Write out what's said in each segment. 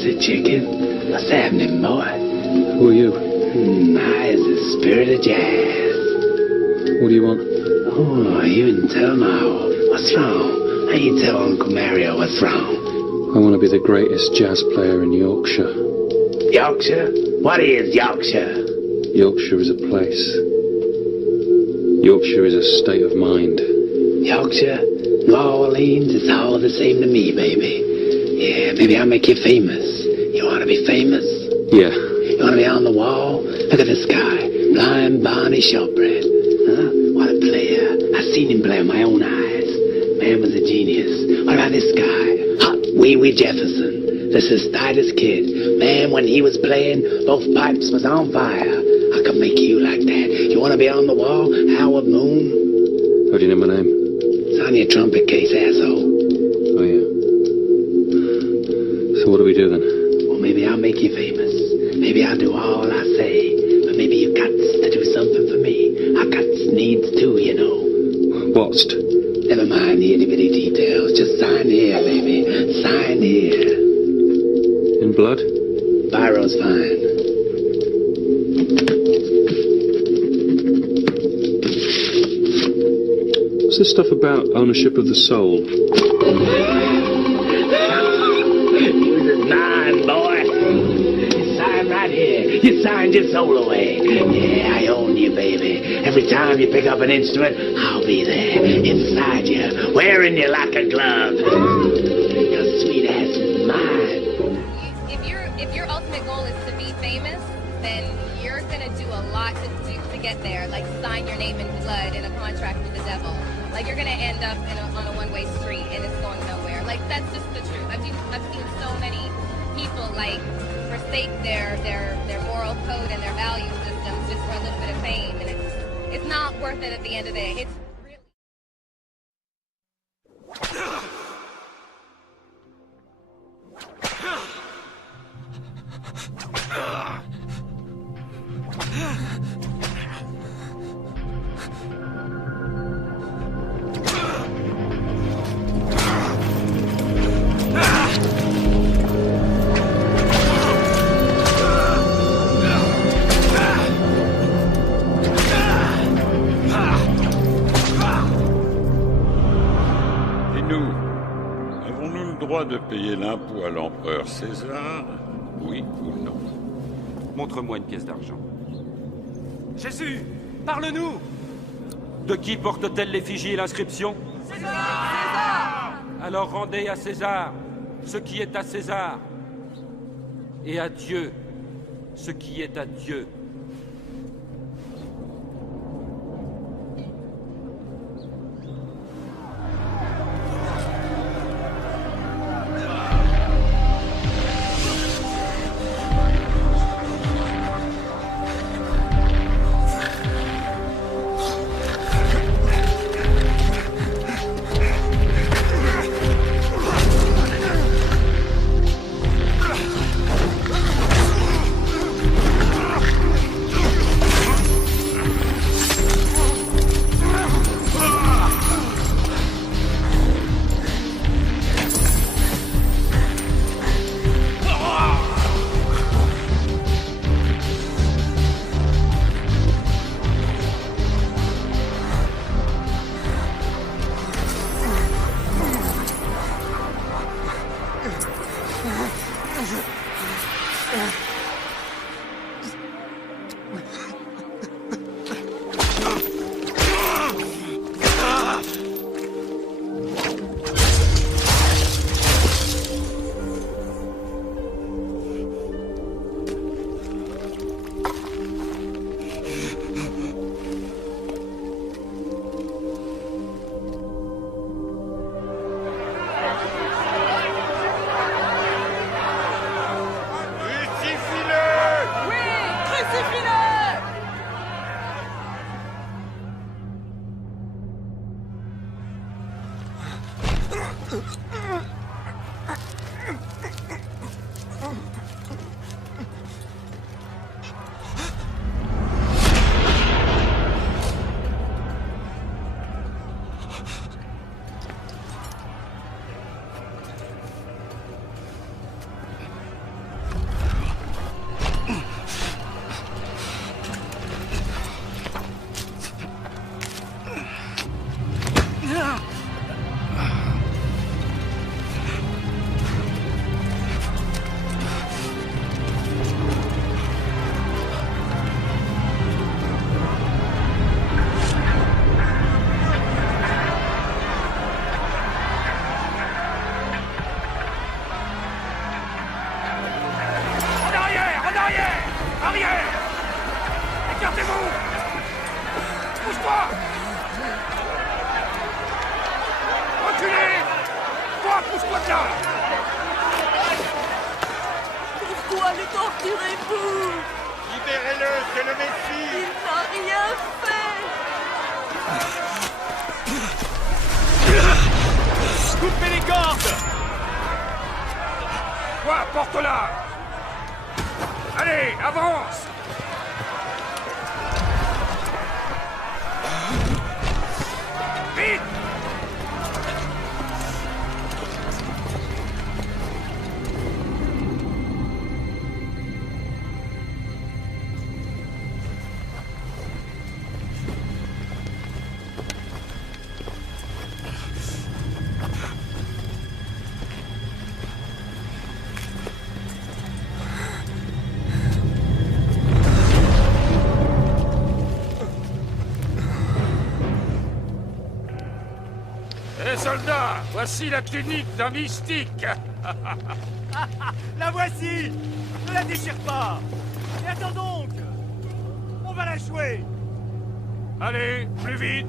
piece of chicken. What's happening, boy? Who are you? I is the spirit of jazz. What do you want? Oh, you didn't tell Mao. What's wrong? How you tell Uncle Mario what's wrong? I want to be the greatest jazz player in Yorkshire. Yorkshire? What is Yorkshire? Yorkshire is a place. Yorkshire is a state of mind. Yorkshire? New Orleans? It's all the same to me, baby. Yeah, maybe I'll make you famous. You want to be famous? Yeah. You want to be on the wall? Look at this guy. Blind Barney Shortbread. Huh? What a player. I seen him play with my own eyes. Man was a genius. What about this guy? Hot Wee Wee Jefferson. This is Titus Kid. Man, when he was playing, both pipes was on fire. I could make you like that. You want to be on the wall? Howard Moon? How do you know my name? It's on your trumpet case, asshole. Oh, yeah. So what do we do then? Well, maybe I'll make you famous. Maybe I'll do all I say. But maybe you got to do something for me. I got needs too, you know. What's? Never mind the itty-bitty details. Just sign here, baby. Sign here. In blood? Byro's fine. What's this stuff about ownership of the soul? Right here. You signed your soul away. Yeah, I own you, baby. Every time you pick up an instrument, I'll be there, inside you, wearing you like a glove. Your sweet ass is mine. If your ultimate goal is to be famous, then you're gonna do a lot to get there. Like sign your name in blood in a contract with the devil. Like you're gonna end up on a one-way street and it's going nowhere. Like that's just the truth. I've seen so many people like forsake their moral code and their value systems just for a little bit of fame, and it's not worth it at the end of the day. It's really De payer l'impôt à l'empereur César, oui ou non? Montre-moi une pièce d'argent. Jésus, parle-nous! De qui porte-t-elle l'effigie et l'inscription? César! Alors rendez à César ce qui est à César, et à Dieu ce qui est à Dieu. Pousse-toi! Reculez! Toi, pousse-toi de là! Pourquoi le torturez-vous? Libérez-le, c'est le Messie! Il n'a rien fait! Coupez les cordes! Toi, porte-la! Allez, avance! Vite! Les soldats, voici la tunique d'un mystique. La voici! Ne la déchire pas! Et attends donc! On va la jouer! Allez, plus vite!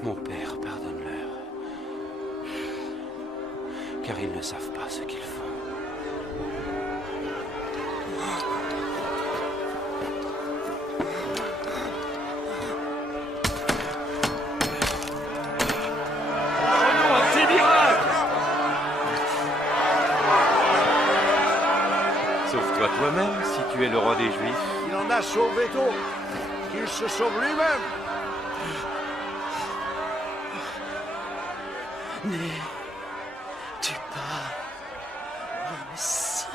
Mon père, pardonne-leur. Car ils ne savent pas ce qu'ils font. Prenons un petit miracle! Sauve-toi toi-même si tu es le roi des Juifs. Il en a sauvé d'autres. Qu'il se sauve lui-même. N'es-tu pas le Messie?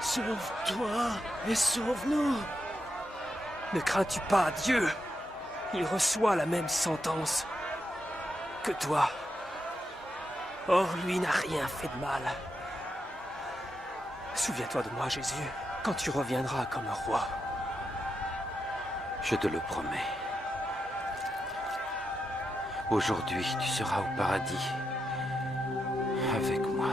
Sauve-toi et sauve-nous. Ne crains-tu pas Dieu? Il reçoit la même sentence que toi. Or, lui n'a rien fait de mal. Souviens-toi de moi, Jésus, quand tu reviendras comme roi. Je te le promets. Aujourd'hui, tu seras au paradis. Avec moi.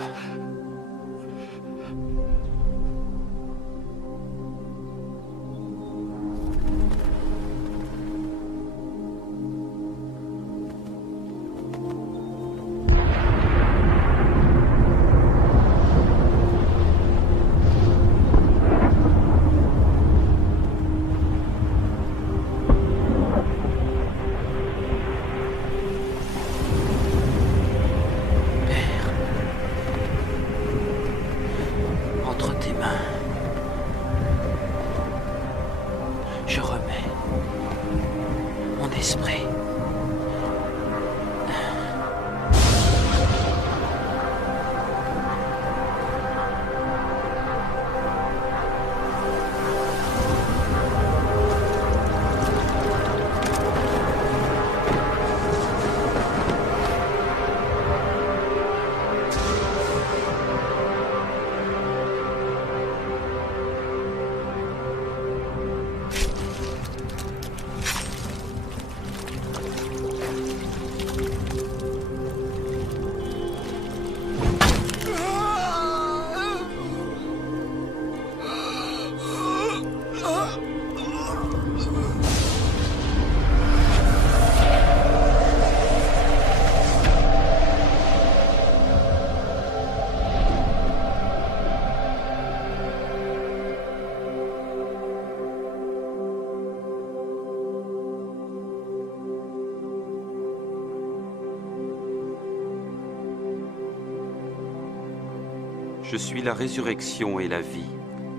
Je suis la résurrection et la vie.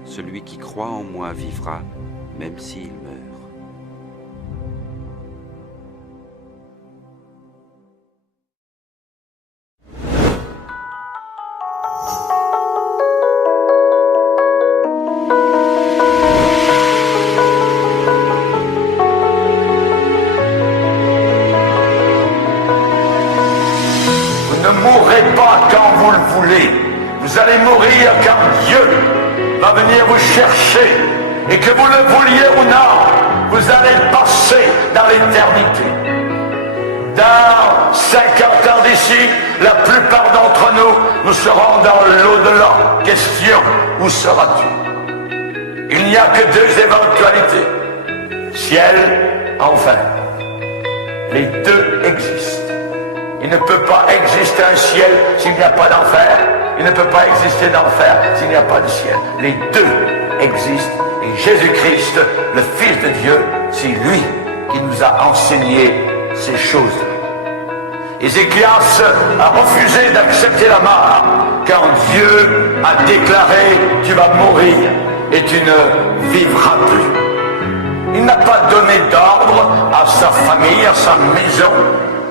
Celui qui croit en moi vivra, même s'il meurt. Mourrez pas quand vous le voulez. Vous allez mourir quand Dieu va venir vous chercher. Et que vous le vouliez ou non, vous allez passer dans l'éternité. Dans 50 ans d'ici, la plupart d'entre nous, nous serons dans l'au-delà. Question, où seras-tu? Il n'y a que deux éventualités. Ciel, enfer. Les deux existent. Il ne peut pas exister un ciel s'il n'y a pas d'enfer. Il ne peut pas exister d'enfer s'il n'y a pas de ciel. Les deux existent. Et Jésus-Christ, le Fils de Dieu, c'est lui qui nous a enseigné ces choses. Ézéchias a refusé d'accepter la mort quand Dieu a déclaré « Tu vas mourir et tu ne vivras plus ». Il n'a pas donné d'ordre à sa famille, à sa maison.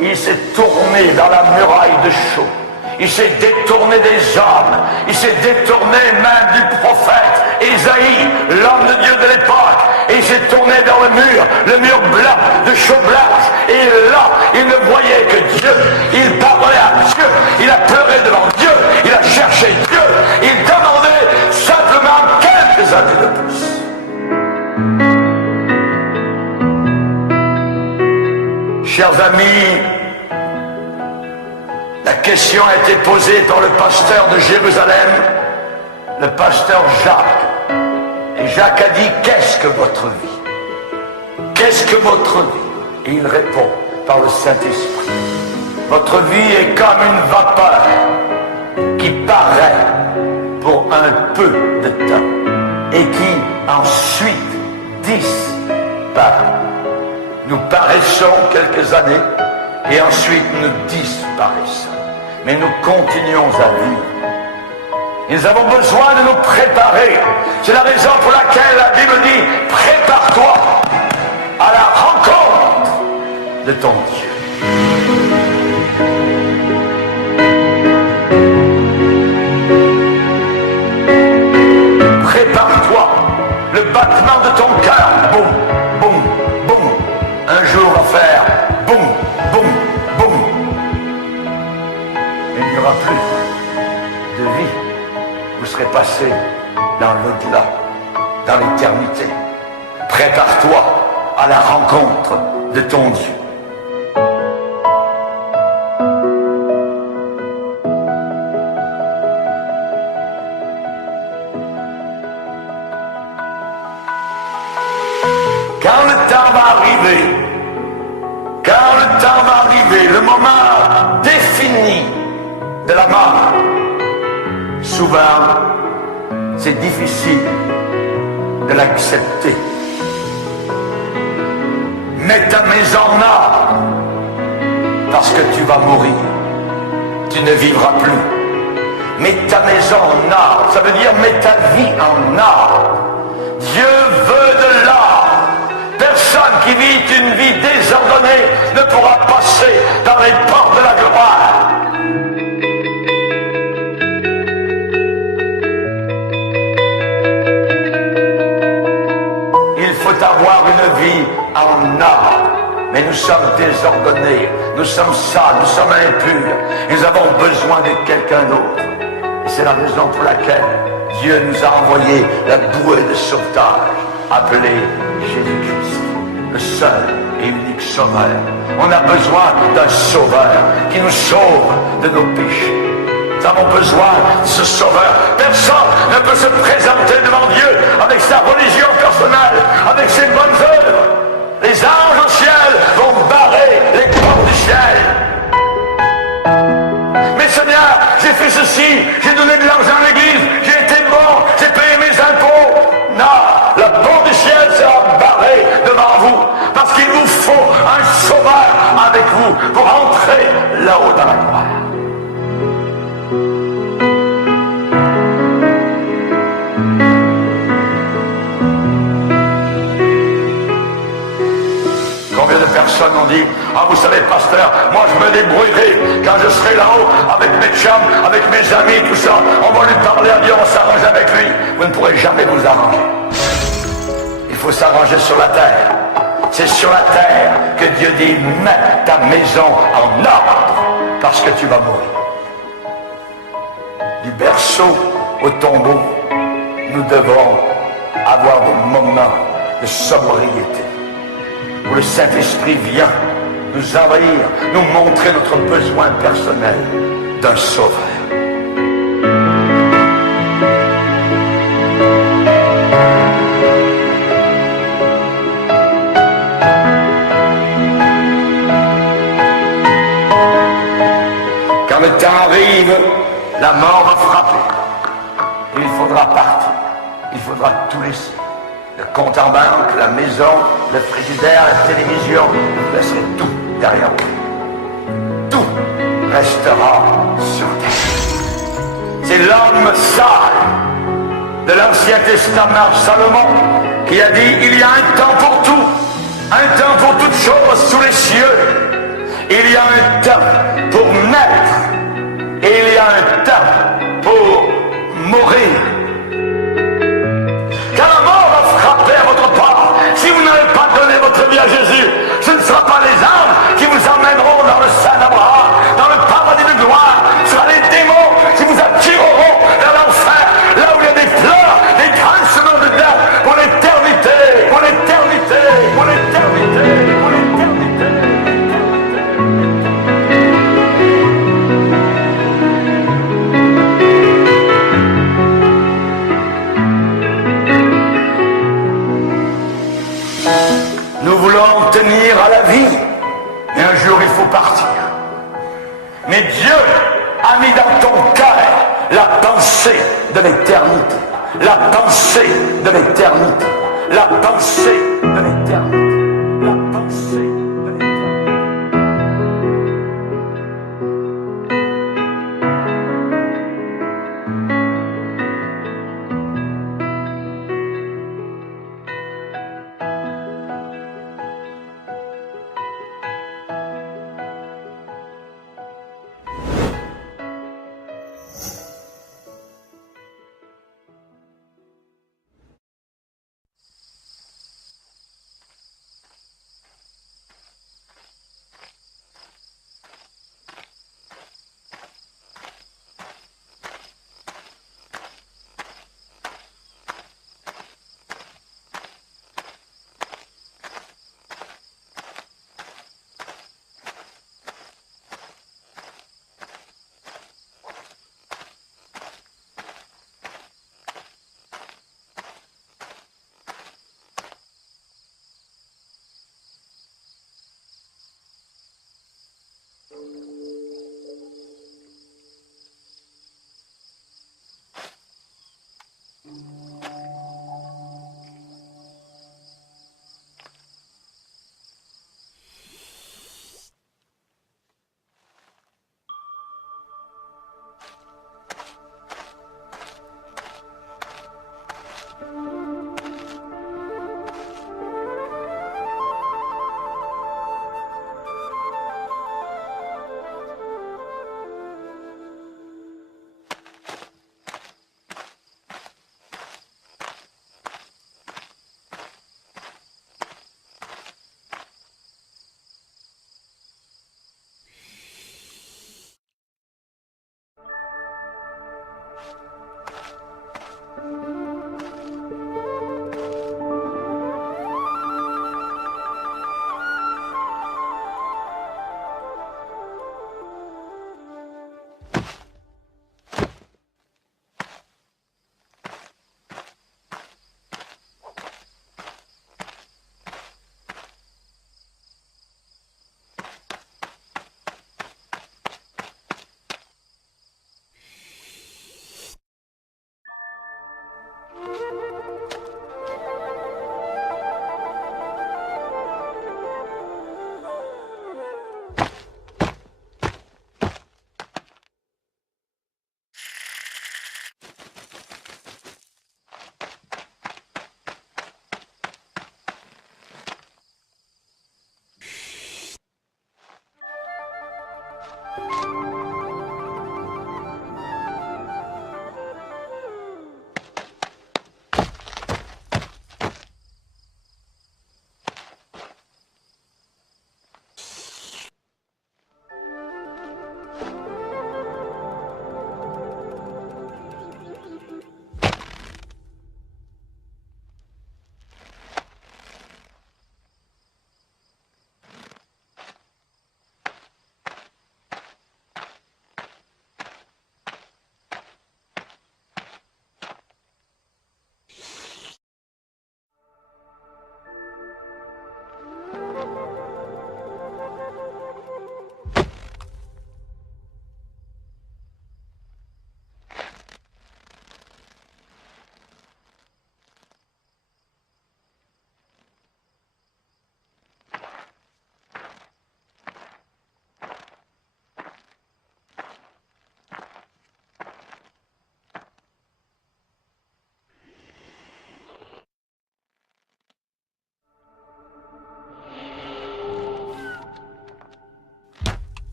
Il s'est tourné dans la muraille de chaux. Il s'est détourné des hommes. Il s'est détourné même du prophète Ésaïe, l'homme de Dieu de l'époque. Et il s'est tourné dans le mur blanc de chaux blanche. Et là, il ne voyait que Dieu. Il parlait à Dieu. Il a pleuré devant Dieu. Il a cherché Dieu. Il demandait simplement quelques années de plus. Chers amis, la question a été posée par le pasteur de Jérusalem, le pasteur Jacques. Et Jacques a dit, qu'est-ce que votre vie? Qu'est-ce que votre vie? Et il répond par le Saint-Esprit. Votre vie est comme une vapeur qui paraît pour un peu de temps et qui ensuite disparaît. Nous paraissons quelques années et ensuite nous disparaissons. Mais nous continuons à vivre. Et nous avons besoin de nous préparer. C'est la raison pour laquelle la Bible dit « Prépare-toi à la rencontre de ton Dieu ». Prépare-toi. Le battement de ton cœur, boum, boum, boum. Un jour va faire boum, boum, boum. Il n'y aura plus de vie. Vous serez passé dans l'au-delà, dans l'éternité. Prépare-toi à la rencontre de ton Dieu. Quand le temps va arriver, le moment défini de la mort, souvent c'est difficile de l'accepter. Mets ta maison en ordre, parce que tu vas mourir, tu ne vivras plus. Mets ta maison en ordre, ça veut dire mets ta vie en ordre. Dieu veut de l'ordre. Personne qui vit une vie désordonnée ne pourra passer dans les portes de la gloire. Il faut avoir une vie en ordre. Mais nous sommes désordonnés, nous sommes sales, nous sommes impurs. Nous avons besoin de quelqu'un d'autre. Et c'est la raison pour laquelle Dieu nous a envoyé la bouée de sauvetage, appelée Jésus-Christ, le seul et unique sauveur. On a besoin d'un sauveur qui nous sauve de nos péchés. Nous avons besoin de ce sauveur. Personne ne peut se présenter devant Dieu avec sa religion personnelle, avec ses bonnes œuvres. Les anges au ciel vont barrer les portes du ciel. Mais Seigneur, j'ai fait ceci, j'ai donné de l'argent à l'église, j'ai été bon, j'ai payé mes impôts. Non, la porte du ciel sera barrée devant vous, parce qu'il vous faut un sauveur avec vous pour entrer là-haut dans la gloire. dit, ah vous savez pasteur, moi je me débrouillerai quand je serai là-haut avec mes chums, avec mes amis, tout ça, on va lui parler à Dieu, on s'arrange avec lui. Vous ne pourrez jamais vous arranger. Il faut s'arranger sur la terre. C'est sur la terre que Dieu dit, mets ta maison en ordre, parce que tu vas mourir. Du berceau au tombeau, nous devons avoir des moments de sobriété, où le Saint-Esprit vient nous envahir, nous montrer notre besoin personnel d'un sauveur. Quand le temps arrive, la mort va frapper. Et il faudra partir. Il faudra tout laisser. Le compte en banque, la maison, le frigidaire, la télévision. Vous laisserez tout derrière vous. Tout restera sur terre. C'est l'homme sage de l'Ancien Testament, Salomon, qui a dit, il y a un temps pour tout. Un temps pour toutes choses sous les cieux. Il y a un temps pour naître et il y a un temps pour mourir. Quand la mort va frapper à votre porte, si vous n'avez pas donné votre vie à Jésus, ce ne sera pas les anges qui vous emmèneront dans le sein d'Abraham, dans le paradis de gloire. Ce sera les démons qui vous attireront vers l'enfer, là où il y a des pleurs, des grands chemins de deuil pour l'éternité, pour l'éternité, pour l'éternité, pour l'éternité. Nous voulons tenir à la vie, mais un jour il faut partir. Mais Dieu a mis dans ton cœur la pensée de l'éternité. La pensée de l'éternité. La pensée de l'éternité.